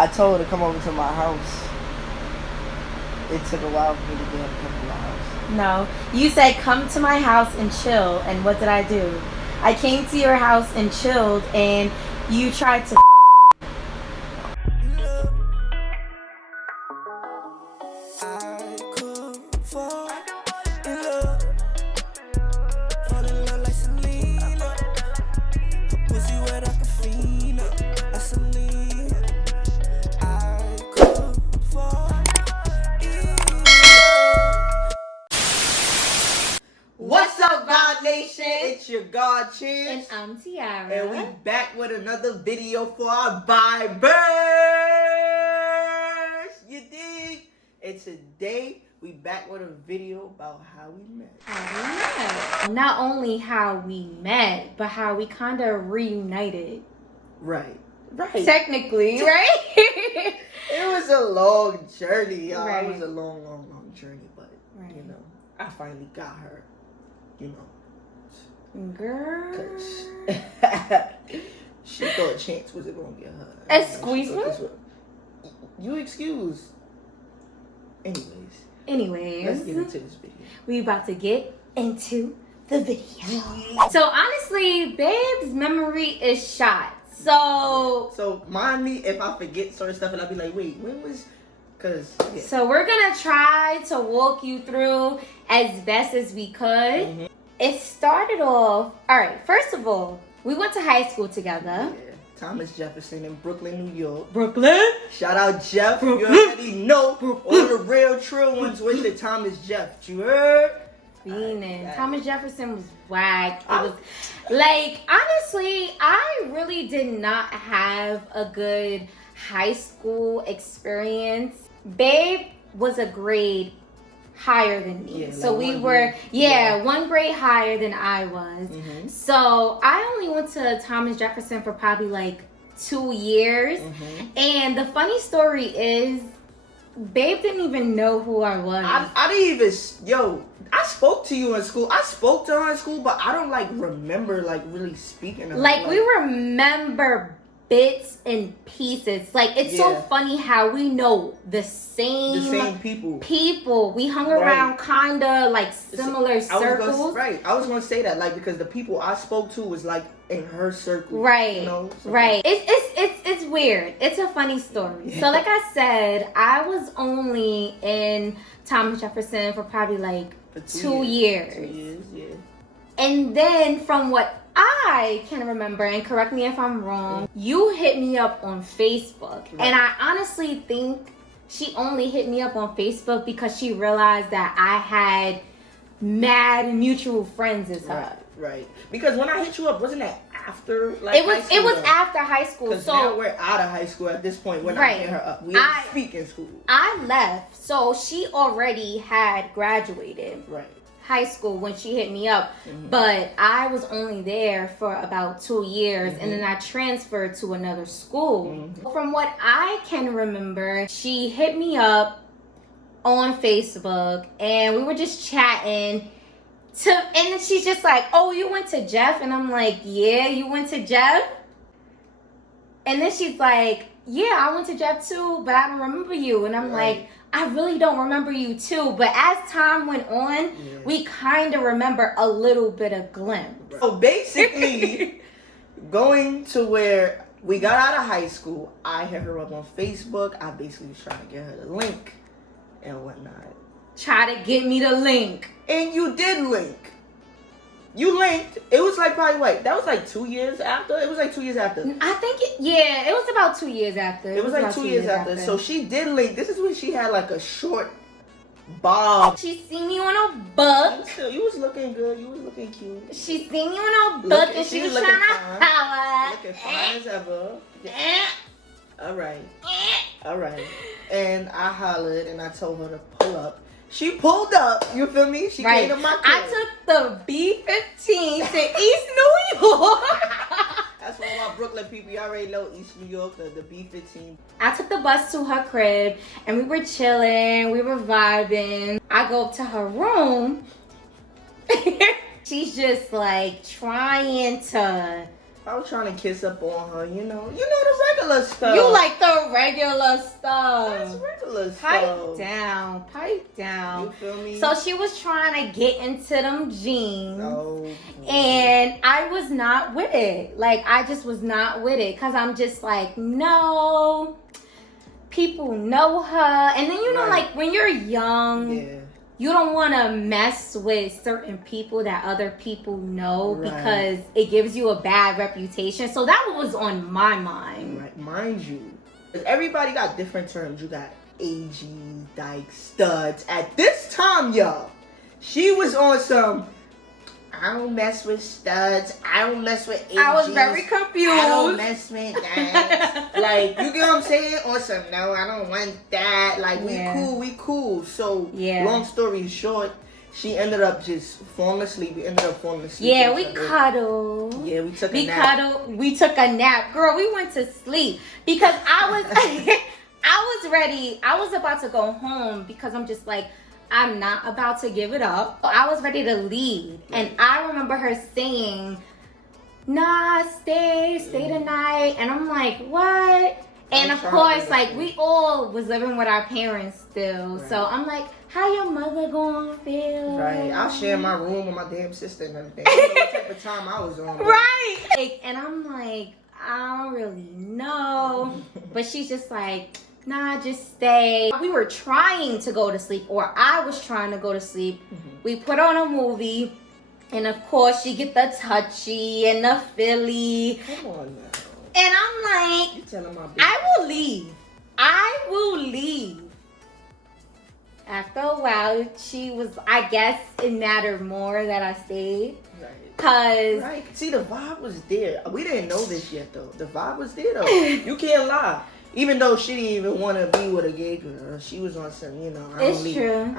I told her to come over to my house. It took a while for me to get her to come to my house. No, you said come to my house and chill, and what did I do? I came to your house and chilled, and you tried to What's up, God Nation? It's your God Chance. And I'm Tiara. And we back with another video for our Vibers. You dig? And today we back with a video about how we met. Not only how we met, but how we kind of reunited. Right. Technically, right? It was a long journey, y'all. Right. It was a long journey, but you know, I finally got her. You know, girl, 'cause she thought Chance wasn't gonna get her. Excuse me? You excuse. Anyways, let's get into this video. We about to get into the video. So honestly, babe's memory is shot. So mind me if I forget certain stuff, and I'll be like, wait, when was? So we're gonna try to walk you through as best as we could. Mm-hmm. It started off, all right, first of all, we went to high school together. Yeah, Thomas Jefferson in Brooklyn, New York. Brooklyn? Shout out Jeff. You already know all the real true ones went to Thomas Jeff. You heard? Thomas Jefferson was whack. It was like, honestly, I really did not have a good high school experience. Babe was a grade higher than me. Yeah, so like we were, one grade higher than I was. Mm-hmm. So I only went to Thomas Jefferson for probably like 2 years. Mm-hmm. And the funny story is, Babe didn't even know who I was. I didn't even, I spoke to you in school. I spoke to her in school, but I don't remember really speaking to her. Like we remember bits and pieces. Like it's so funny how we know the same people. We hung around kinda like similar circles. I was gonna say that because the people I spoke to was in her circle. Right. You know? Right. It's weird. It's a funny story. Yeah. So like I said, I was only in Thomas Jefferson for probably for 2 years. 2 years, yeah. And then from what I can remember, and correct me if I'm wrong, you hit me up on Facebook. Right. And I honestly think she only hit me up on Facebook because she realized that I had mad mutual friends as her. Right. Because when I hit you up, wasn't that after it was after high school. So now we're out of high school at this point when I hit her up. We didn't speak in school. I left. So she already had graduated. Right. High school when she hit me up, but I was only there for about 2 years, and then I transferred to another school. From what I can remember, she hit me up on Facebook, and we were just chatting. And then she's just like, "Oh, you went to Jeff?" And I'm like, "Yeah, you went to Jeff?" And then she's like, "Yeah, I went to Jeff too, but I don't remember you." And I'm like, I really don't remember you too, but as time went on, we kind of remember a little bit of glimpse. So basically, going to where we got out of high school, I hit her up on Facebook. I basically was trying to get her the link and whatnot. Try to get me the link. And you did link. You linked. It was probably what? That was 2 years after? It was 2 years after. I think it was about 2 years after. It was 2 years after. So she did link. This is when she had a short bob. She seen me on a book. You was looking good. You was looking cute. She seen me on a book and she was trying to holler. Looking fine as ever. All right. And I hollered and I told her to pull up. She pulled up, you feel me? She came to my crib. I took the B-15 to East New York. That's for all my Brooklyn people. You already know East New York, the B-15. I took the bus to her crib, and we were chilling. We were vibing. I go up to her room. She's just trying to I was trying to kiss up on her, you know the regular stuff. You like the regular stuff. That's regular stuff. Pipe down. You feel me? So she was trying to get into them jeans. Oh, and I was not with it. Like, I just was not with it. Because I'm just like, no. People know her. And then, you know, like, when you're young... Yeah. You don't want to mess with certain people that other people know because it gives you a bad reputation. So that was on my mind. Right. Mind you, everybody got different terms. You got AGs, dykes, studs. At this time, y'all, she was on some, I don't mess with studs. I don't mess with AGs. I was very confused. I don't mess with that. Like, you get what I'm saying? On some, no, I don't want that. Like, we cool. So, long story short, she ended up just falling asleep. We ended up falling asleep. Yeah, we cuddled. Yeah, we took a nap. We took a nap. Girl, we went to sleep because I was ready. I was about to go home because I'm just like, I'm not about to give it up. I was ready to leave. And I remember her saying, nah, stay tonight. And I'm like, what? And of course, like, we all was living with our parents still. Right. So I'm like, how your mother gonna feel? Right. I'll share my room with my damn sister and everything. I don't know what type of time I was on. Right. Like, and I'm like, I don't really know. But she's just like, nah, just stay. We were trying to go to sleep, or I was trying to go to sleep. Mm-hmm. We put on a movie, and of course, she get the touchy and the feely. Come on now. And I'm like, you telling my I will leave. After a while, she was, I guess it mattered more that I stayed. Right. Right. See, the vibe was there. We didn't know this yet, though. The vibe was there, though. You can't lie. Even though she didn't even want to be with a gay girl, she was on some,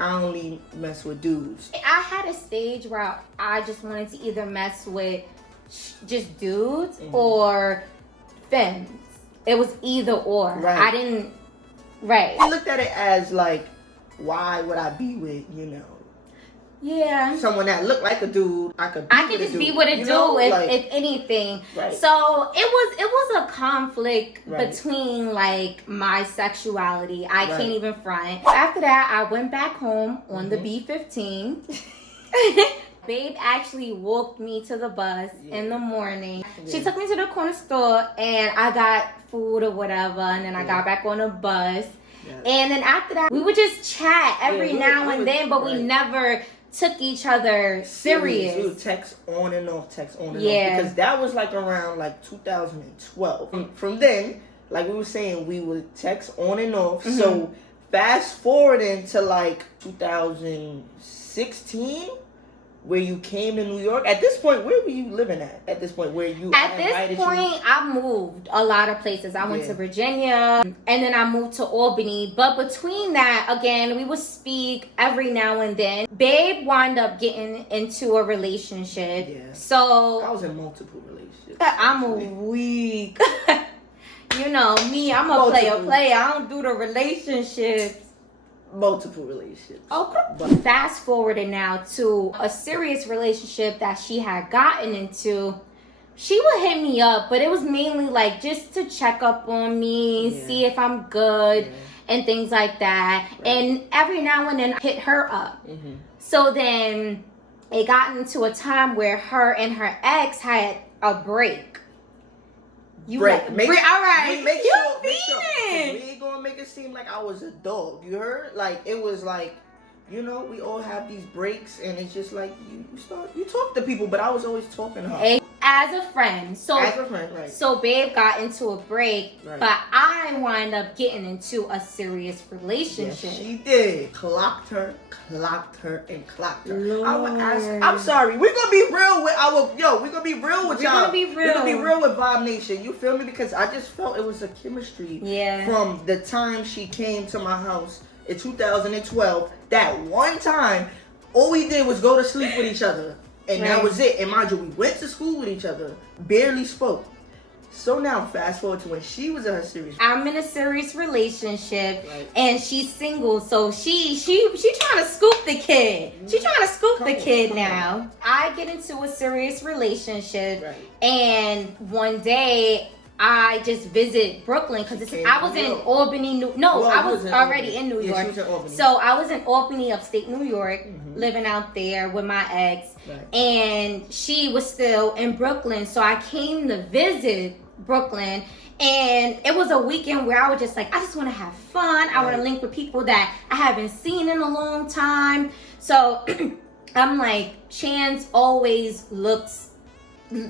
I only mess with dudes. I had a stage where I just wanted to either mess with just dudes or femmes. It was either or. Right. I didn't. Right. I looked at it as like, why would I be with, Yeah. someone that looked like a dude? I could just be with a dude if anything. Right. So it was a conflict between like my sexuality. I can't even front. After that, I went back home on the B-15. Babe actually walked me to the bus in the morning. She took me to the corner store and I got food or whatever, and then I got back on the bus. And then after that, we would just chat every now and then, but we never took each other serious. We would text on and off. Because that was like around like 2012. From then, like we were saying, we would text on and off. Mm-hmm. So fast forwarding to like 2016, where you came to New York. At this point, where were you living at? At this point, I moved a lot of places. I went to Virginia, and then I moved to Albany. But between that, again, we would speak every now and then. Babe wound up getting into a relationship. Yeah. So I was in multiple relationships. I'm weak. You know me. I'm a player. I don't do the relationships. Multiple relationships. Okay. But fast forwarding now to a serious relationship that she had gotten into. She would hit me up, but it was mainly like just to check up on me, see if I'm good, and things like that. Right. And every now and then I hit her up. Mm-hmm. So then it got into a time where her and her ex had a break. All right. Make sure. We ain't gonna make it seem like I was a dog. You heard? Like, it was like, we all have these breaks, and it's just like you talk to people, but I was always talking to her as a friend. Right? So babe got into a break, but I wound up getting into a serious relationship. Yes, she did. Clocked her. Lord. I would ask. I'm sorry. We're gonna be real with We're gonna be real with y'all. We're gonna be real with Vibenation. You feel me? Because I just felt it was a chemistry. Yeah. From the time she came to my house in 2012, that one time, all we did was go to sleep with each other. And that was it. And mind you, we went to school with each other, barely spoke. So now, fast forward to when she was in her serious. I'm in a serious relationship, Right. and she's single, so she trying to scoop the kid. She trying to scoop the kid now. I get into a serious relationship, Right. and one day I just visit Brooklyn because I was in Albany, I was already in New York. She was in Albany. So I was in Albany, upstate New York, living out there with my ex, and she was still in Brooklyn. So I came to visit Brooklyn, and it was a weekend where I was just like, I just want to have fun. I want to link with people that I haven't seen in a long time. So I'm like, Chance always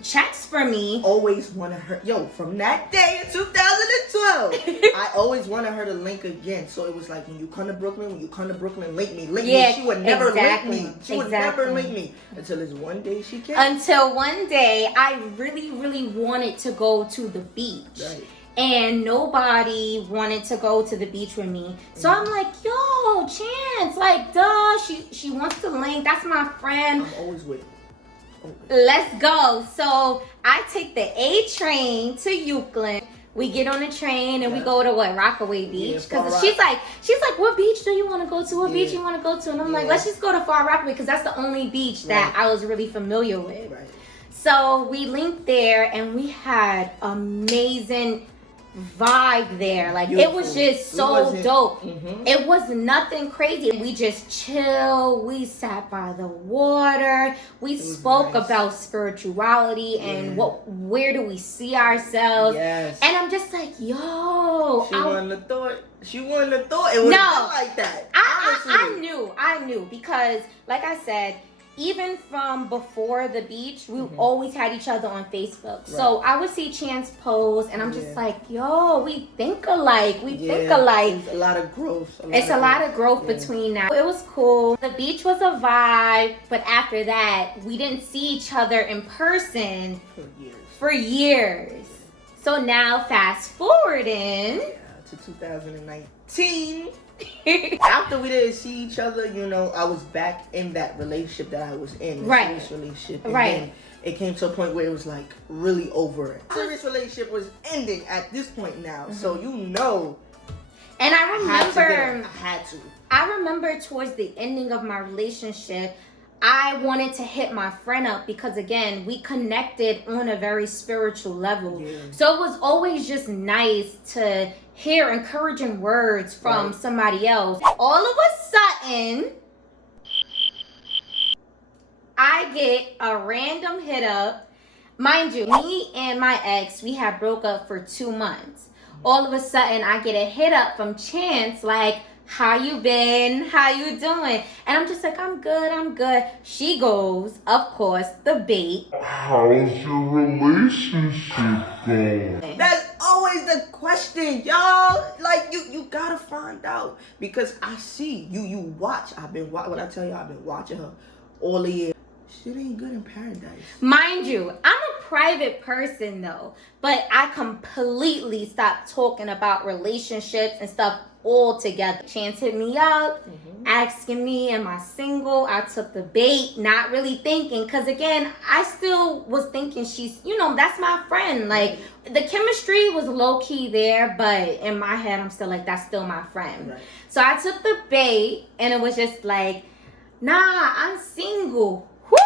checks for me. Always wanted her, from that day in 2012, I always wanted her to link again. So it was like, when you come to Brooklyn, link me. She would never link me. She would never link me until this one day she came. Until one day, I really, really wanted to go to the beach. Right. And nobody wanted to go to the beach with me. So I'm like, yo, Chance, like, duh, she wants to link. That's my friend. I'm always with it. Let's go. So I take the A train to Euclid. We get on the train and we go to Rockaway Beach, because she's like, what beach do you want to go to? What beach you want to go to? And I'm like, let's just go to Far Rockaway, because that's the only beach that I was really familiar with. Right. So we linked there, and we had amazing vibe there. Like, Beautiful. it was just so dope. It was nothing crazy. We just chill. We sat by the water. We spoke about spirituality and where do we see ourselves. Yes. And I'm just like, yo, She wouldn't have thought it would have been like that. I knew because, like I said, even from before the beach, we always had each other on Facebook. Right. So I would see Chance post, and I'm just like, yo, we think alike. It's a lot of growth. A lot of growth between now. It was cool. The beach was a vibe, but after that, we didn't see each other in person for years. So now, fast forwarding to 2019. After we didn't see each other, I was back in that relationship that I was in. Serious relationship. And then it came to a point where it was like really over it. Serious relationship was ending at this point now. So And I remember I remember towards the ending of my relationship, I wanted to hit my friend up because, again, we connected on a very spiritual level. Yeah. So it was always just nice to hear encouraging words from somebody else. All of a sudden, I get a random hit up. Mind you, me and my ex, we had broke up for 2 months. All of a sudden, I get a hit up from Chance, like, how you been? How you doing? And I'm just like, I'm good. She goes, of course, the bait. How's your relationship going? That's always the question, y'all. Like, you gotta find out. Because I see, you watch. When I tell you, I've been watching her all the year. Shit ain't good in paradise. Mind you, I'm a private person, though. But I completely stopped talking about relationships and stuff altogether. Chance hit me up, asking me, am I single? I took the bait, not really thinking. Because, again, I still was thinking she's, that's my friend. Like, the chemistry was low-key there. But in my head, I'm still like, that's still my friend. Right. So I took the bait, and it was just like, nah, I'm single. Whoop!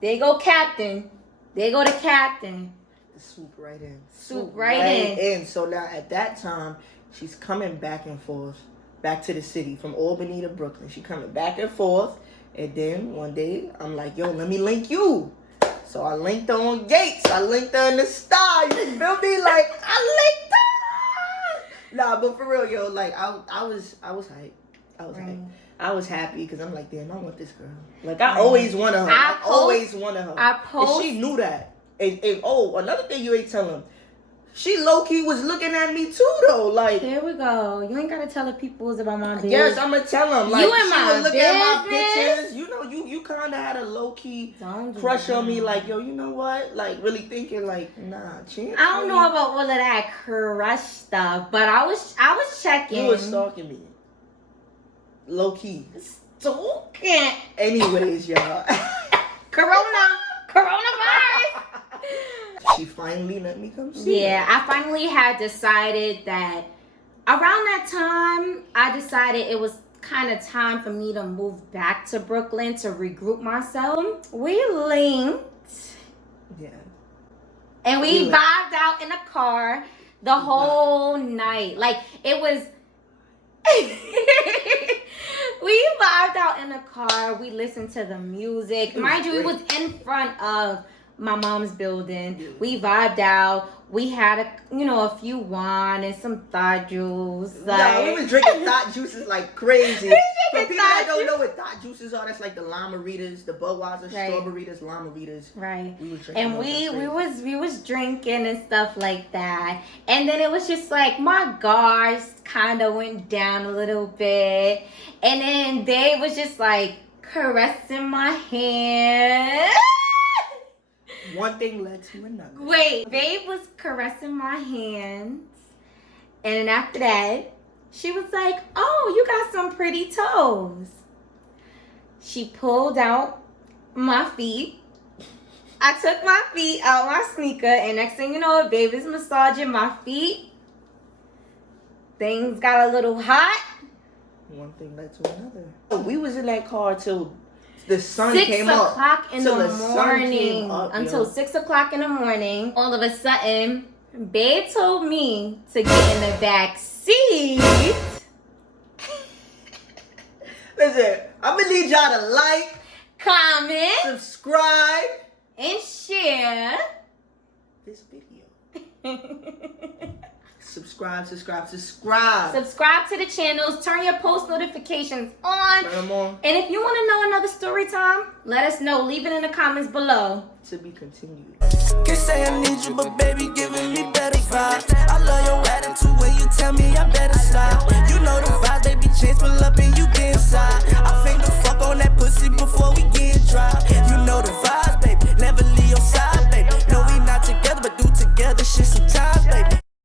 There go Captain. There go the Captain. Swoop right in. Swoop right in. So now at that time, she's coming back and forth, back to the city, from Albany to Brooklyn. She coming back and forth. And then one day, I'm like, yo, let me link you. So I linked her on Gates. I linked her in the Star. You feel me? Like, I linked her. Nah, but for real, yo, like, I was hyped. I was hyped. I was happy because I'm like, damn, I want this girl. Like, I always wanted her. I always wanted her. And she knew that. And another thing you ain't telling. She low-key was looking at me too, though. Like, here we go. You ain't gotta tell the people about my business. Yes, I'm gonna tell them. Like, you and my look at my pictures. You kind of had a low-key crush on me. Like, yo, you know what? Like, really thinking, like, nah, Chance. I don't know about all of that crush stuff, but I was checking. You was stalking me. Low-key. Stalking. Anyways, y'all. Coronavirus. She finally let me come see Yeah, her. I finally had decided that around that time, I decided it was kind of time for me to move back to Brooklyn to regroup myself. We linked. Yeah. And we linked. vibed out in the car the whole night. Like, it was... We vibed out in the car. We listened to the music. Mind you, it was in front of my mom's building. Yeah. We vibed out. We had a few wine and some thought juice. Nah, we was drinking thought juices like crazy. For people that don't know what thought juices are, that's like the lime-a-ritas, the Budweiser, strawberries, lime-a-ritas. Right. We was drinking And we was drinking and stuff like that. And then it was just like my guards kind of went down a little bit. And then they was just like caressing my hand. One thing led to another. Wait, babe was caressing my hands. And then after that, she was like, oh, you got some pretty toes. She pulled out my feet. I took my feet out my sneaker, and next thing you know, babe is massaging my feet. Things got a little hot. One thing led to another. We was in that car till the sun 6 came up. o'clock in Till the sun came morning. up, Until yo. 6 o'clock in the morning. All of a sudden, babe told me to get in the back seat. Listen, I'm gonna need y'all to like, Comment subscribe and share. this video. Subscribe. Subscribe to the channels. Turn your post notifications on. Turn them on. And if you want to know another story time, let us know. Leave it in the comments below. To be continued. Can't say I need you, but baby, giving me better.